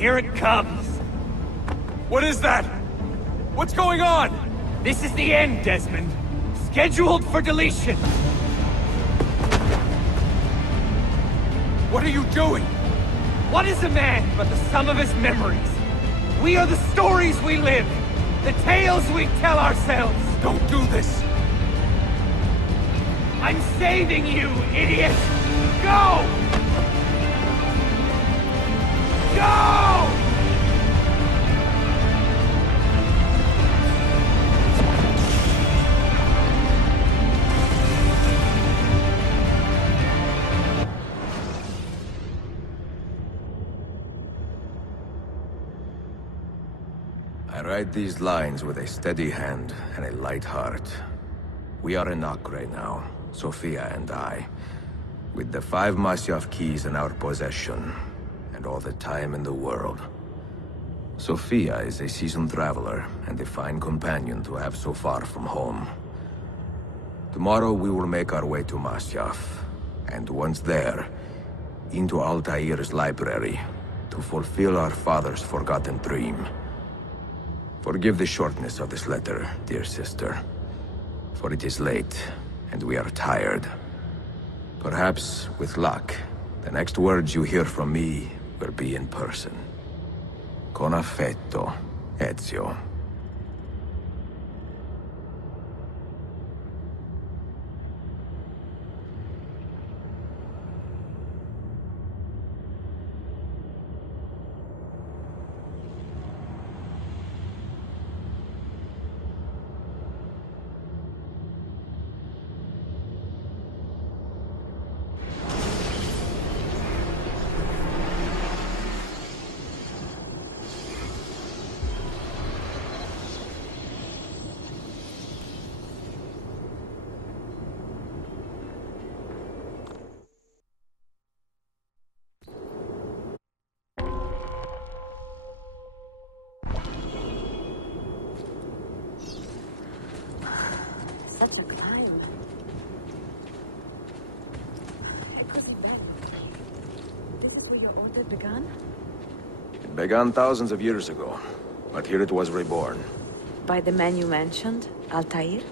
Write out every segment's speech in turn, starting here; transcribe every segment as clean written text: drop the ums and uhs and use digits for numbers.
Here it comes. What is that? What's going on? This is the end, Desmond. Scheduled for deletion. What are you doing? What is a man but the sum of his memories? We are the stories we live. The tales we tell ourselves. Don't do this. I'm saving you, idiot! Go! Go! I write these lines with a steady hand and a light heart. We are in Acre now, Sofia and I, with the 5 Masyaf keys in our possession, and all the time in the world. Sofia is a seasoned traveler, and a fine companion to have so far from home. Tomorrow we will make our way to Masyaf, and once there, into Altair's library, to fulfill our father's forgotten dream. Forgive the shortness of this letter, dear sister, for it is late, and we are tired. Perhaps, with luck, the next words you hear from me will be in person. Con affetto, Ezio. Such a climb. I put it back. This is where your order began? It began thousands of years ago, but here it was reborn. By the man you mentioned, Altair?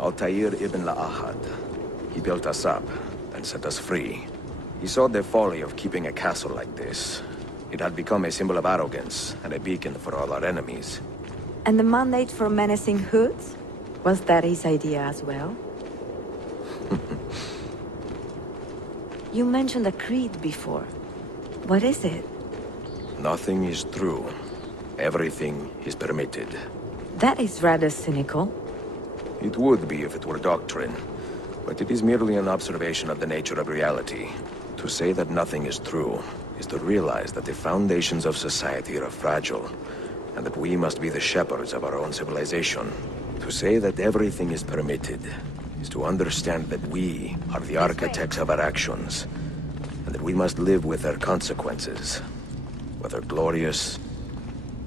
Altair ibn La'ahad. He built us up, and set us free. He saw the folly of keeping a castle like this. It had become a symbol of arrogance, and a beacon for all our enemies. And the mandate for menacing hoods? Was that his idea as well? You mentioned a creed before. What is it? Nothing is true. Everything is permitted. That is rather cynical. It would be if it were doctrine, but it is merely an observation of the nature of reality. To say that nothing is true is to realize that the foundations of society are fragile, and that we must be the shepherds of our own civilization. To say that everything is permitted is to understand that we are the architects of our actions, and that we must live with their consequences, whether glorious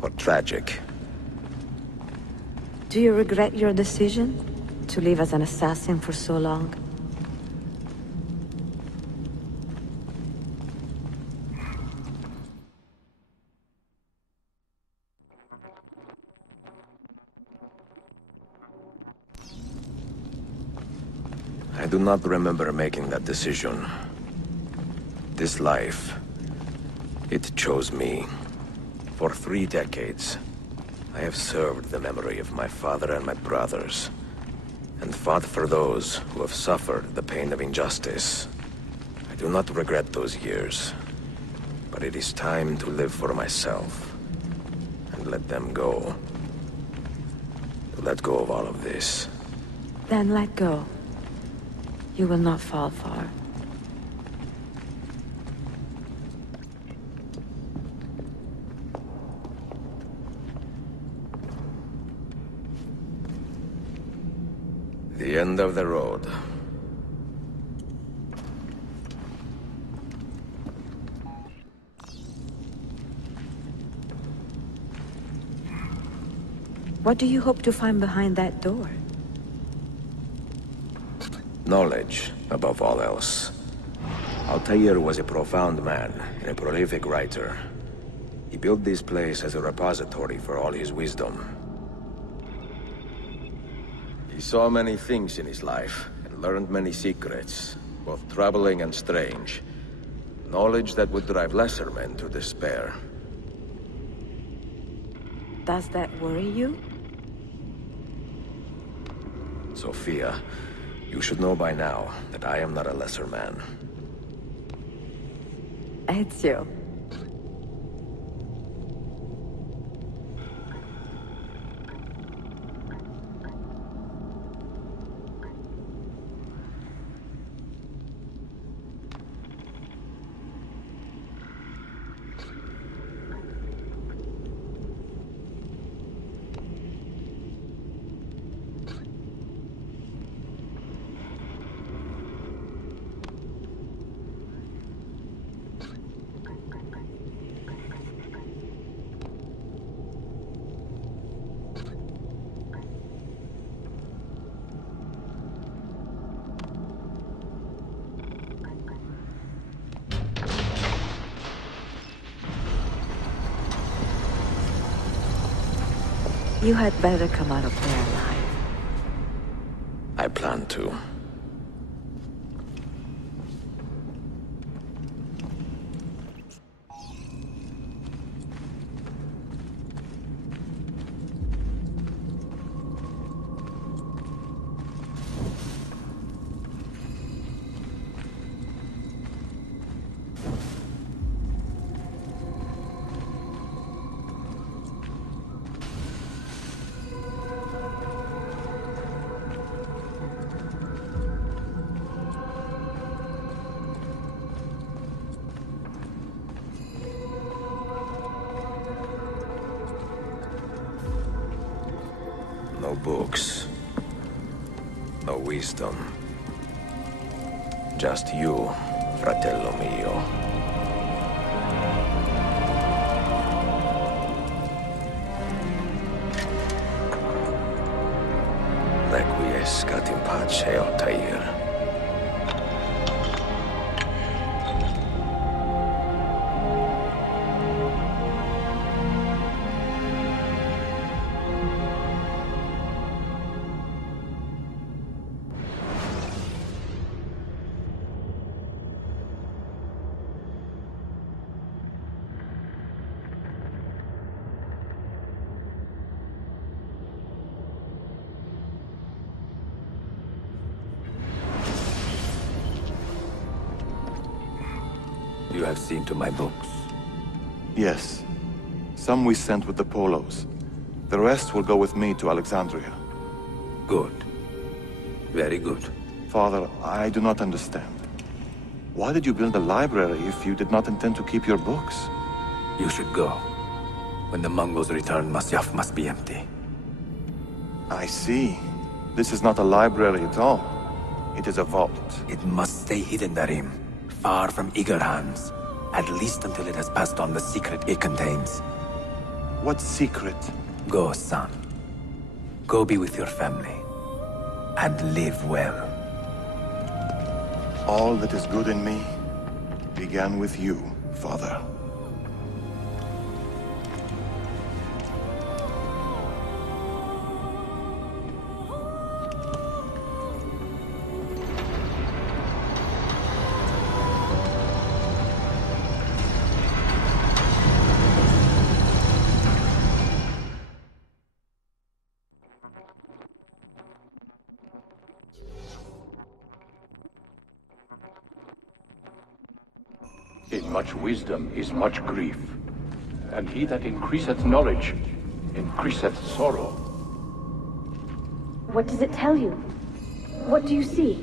or tragic. Do you regret your decision to live as an assassin for so long? I do not remember making that decision. This life, it chose me. For 3 decades, I have served the memory of my father and my brothers, and fought for those who have suffered the pain of injustice. I do not regret those years, but it is time to live for myself, and let them go. To let go of all of this. Then let go. You will not fall far. The end of the road. What do you hope to find behind that door? Knowledge, above all else. Altair was a profound man and a prolific writer. He built this place as a repository for all his wisdom. He saw many things in his life, and learned many secrets, both troubling and strange. Knowledge that would drive lesser men to despair. Does that worry you? Sophia, you should know by now that I am not a lesser man. Ezio. You had better come out of there alive. I plan to. No books. No wisdom. Just you, fratello mio. Requiescat in pace, Altair. You have seen to my books. Yes. Some we sent with the Polos. The rest will go with me to Alexandria. Good. Very good. Father, I do not understand. Why did you build a library if you did not intend to keep your books? You should go. When the Mongols return, Masyaf must be empty. I see. This is not a library at all. It is a vault. It must stay hidden, Darim. Far from eager hands. At least until it has passed on the secret it contains. What secret? Go, son. Go be with your family. And live well. All that is good in me began with you, Father. In much wisdom is much grief, and he that increaseth knowledge increaseth sorrow. What does it tell you? What do you see?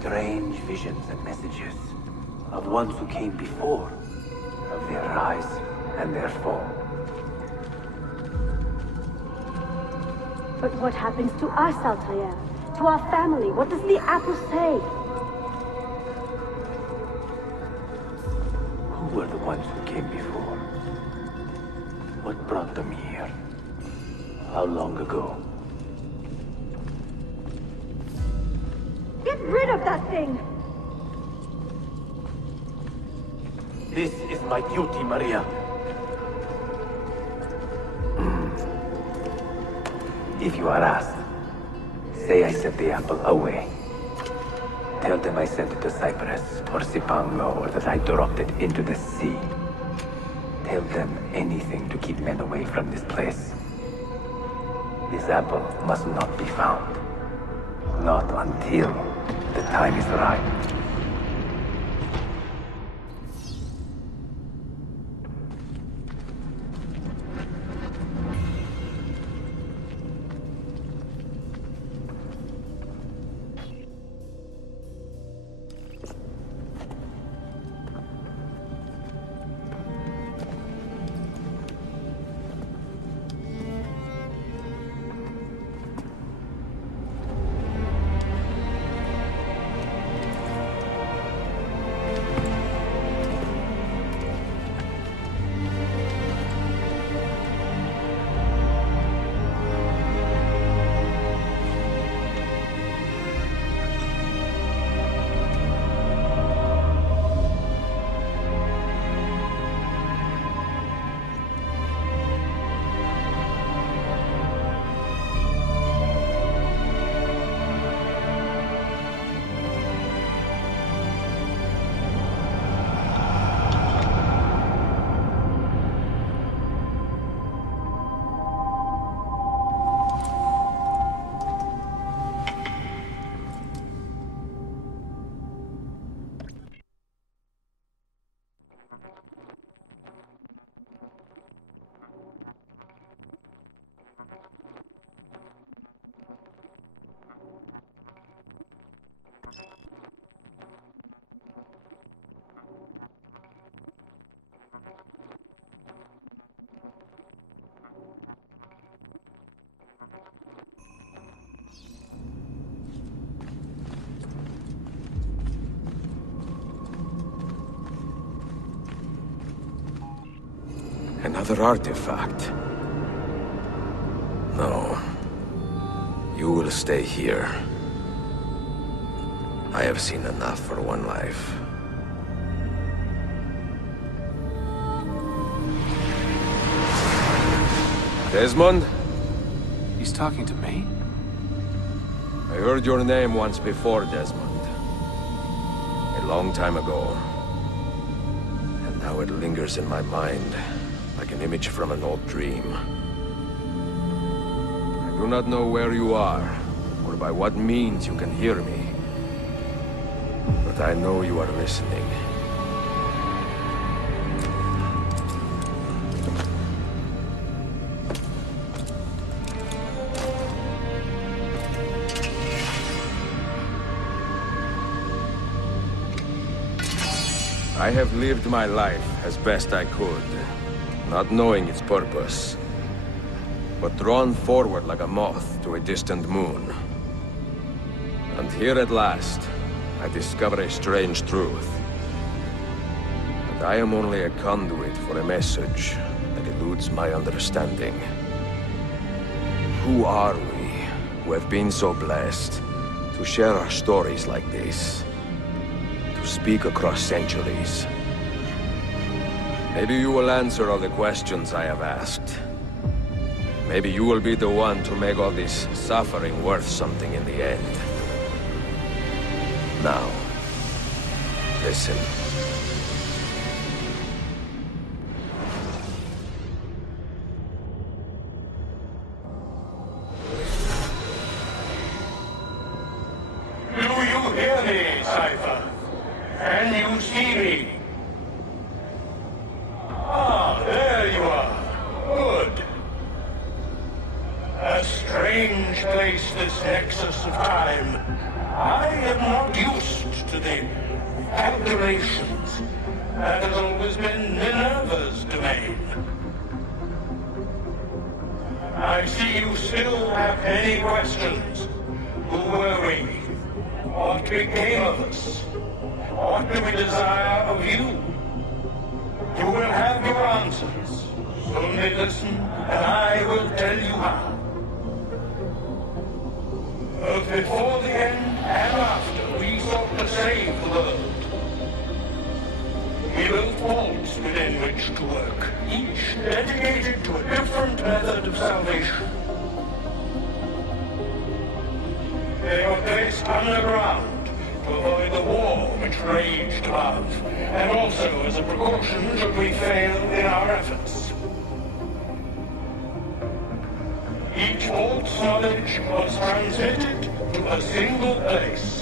Strange visions and messages of ones who came before, of their rise and their fall. But what happens to us, Altair? To our family? What does the apple say? Who were the ones who came before? What brought them here? How long ago? Get rid of that thing! This is my duty, Maria. If you are asked, say I sent the apple away. Tell them I sent it to Cyprus or Cipango, or that I dropped it into the sea. Tell them anything to keep men away from this place. This apple must not be found. Not until the time is right. Another artifact. No. You will stay here. I have seen enough for one life. Desmond? He's talking to me? I heard your name once before, Desmond. A long time ago. And now it lingers in my mind, like an image from an old dream. I do not know where you are, or by what means you can hear me. But I know you are listening. I have lived my life as best I could, not knowing its purpose, but drawn forward like a moth to a distant moon. And here at last, I discover a strange truth. That I am only a conduit for a message that eludes my understanding. Who are we, who have been so blessed to share our stories like this? To speak across centuries? Maybe you will answer all the questions I have asked. Maybe you will be the one to make all this suffering worth something in the end. Now, listen. Do you hear me, Cypher? Can you see me? Ah, there you are. Good. A strange place, this nexus of time. I am not used to the calculations. That has always been Minerva's domain. I see you still have many questions. Who were we? What became of us? What do we desire of you? You will have your answers. Only listen, and I will tell you how. Both before the end and after, we sought to save the world. We built vaults within which to work, each dedicated to a different method of salvation. They were placed underground to avoid the war which raged above, and also as a precaution should we fail in our efforts. Each vault's knowledge was transmitted to a single place.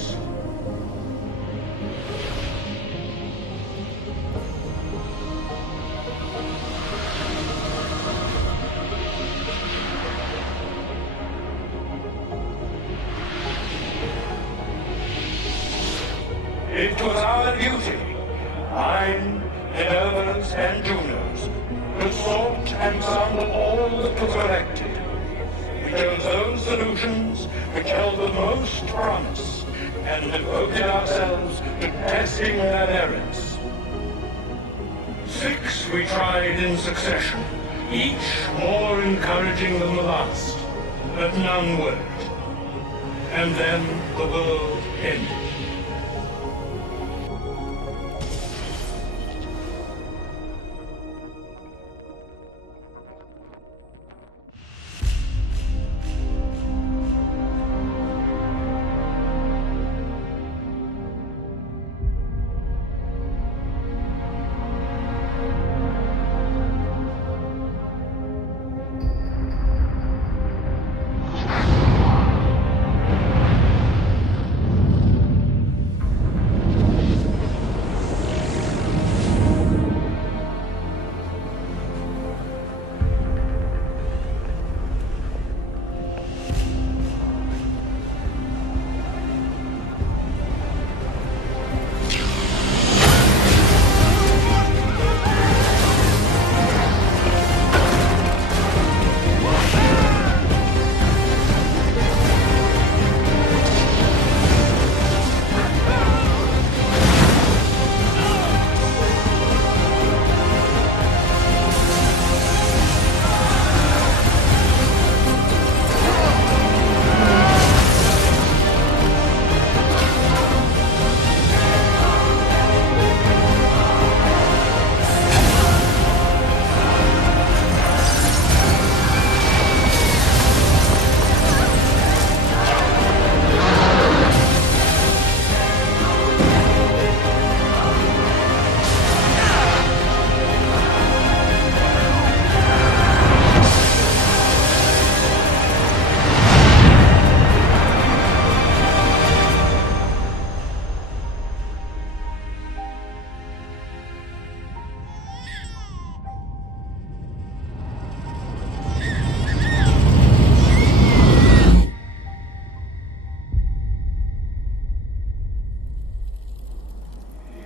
It was our duty, mine, Minerva's, and Juno's, to sort and sample all that was collected. We chose those solutions which held the most promise, and devoted ourselves to testing their merits. 6 we tried in succession, each more encouraging than the last, but none worked. And then the world ended.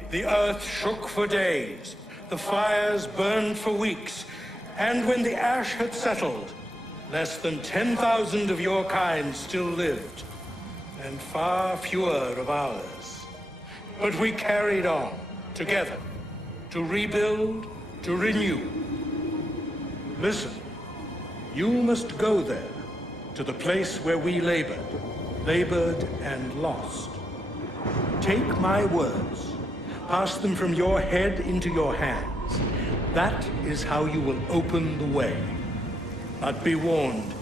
The earth shook for days, the fires burned for weeks, and when the ash had settled, less than 10,000 of your kind still lived, and far fewer of ours. But we carried on, together, to rebuild, to renew. Listen, you must go there, to the place where we labored and lost. Take my words. Pass them from your head into your hands. That is how you will open the way. But be warned,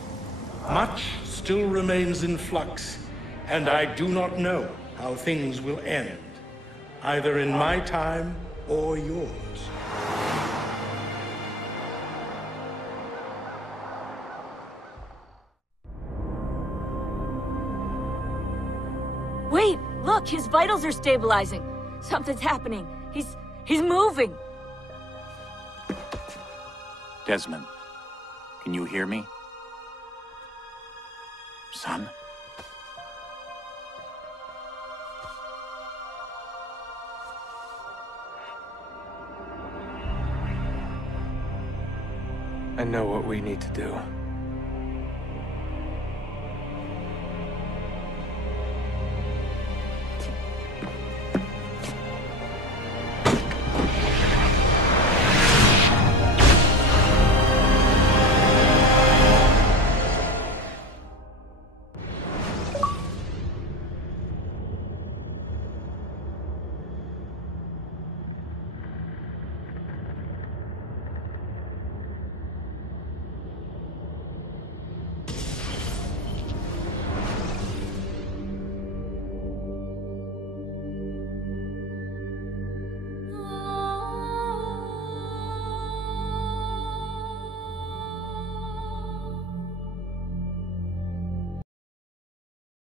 much still remains in flux, and I do not know how things will end, either in my time or yours. Wait, look, his vitals are stabilizing. Something's happening. He's moving. Desmond, can you hear me? Son? I know what we need to do.